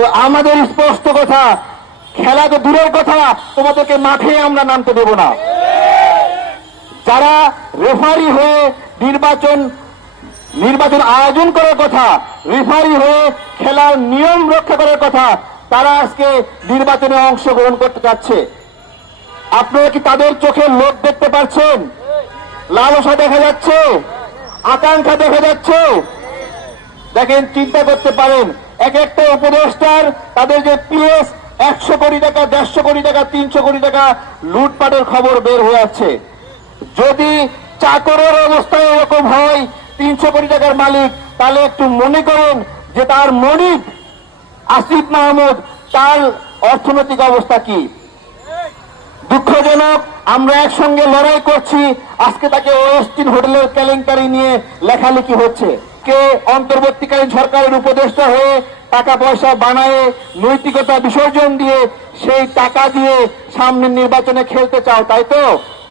তো আমাদের স্পষ্ট কথা, খেলা তো দূরের কথা, তোমাদেরকে মাঠে আমরা নামতে দেব না। যারা রেফারি হয়ে নির্বাচন আয়োজন করার কথা, রেফারি হয়ে খেলার নিয়ম রক্ষা করার কথা, তারা আজকে নির্বাচনে অংশগ্রহণ করতে যাচ্ছে। আপনারা কি তাদের চোখে লোভ দেখতে পাচ্ছেন? লালসা দেখা যাচ্ছে, আকাঙ্ক্ষা দেখা যাচ্ছে। দেখেন, চিন্তা করতে পারেন, এক একটা উপদেষ্টার তাদের যে পিএস 100 কোটি টাকা, 150 কোটি টাকা, 300 কোটি টাকা লুটপাটের খবর বের হয়ে আছে। যদি চাকরের অবস্থায় এরকম হয়, 300 কোটি টাকার মালিক, তাহলে একটু মনে করেন যে তার মনিব আসিফ মাহমুদ, তার অর্থনৈতিক অবস্থা কি। দুঃখজনক, আমরা একসঙ্গে লড়াই করছি, আজকে তাকে ওয়েস্টিন হোটেলের কেলেঙ্কারি নিয়ে লেখালেখি হচ্ছে। কে অন্তর্বর্তীকালীন সরকারের উপদেষ্টা হয়ে টাকা পয়সা বানায় নৈতিকতা বিসর্জন দিয়ে সেই টাকা দিয়ে সামনের নির্বাচনে খেলতে চাও, তাই তো?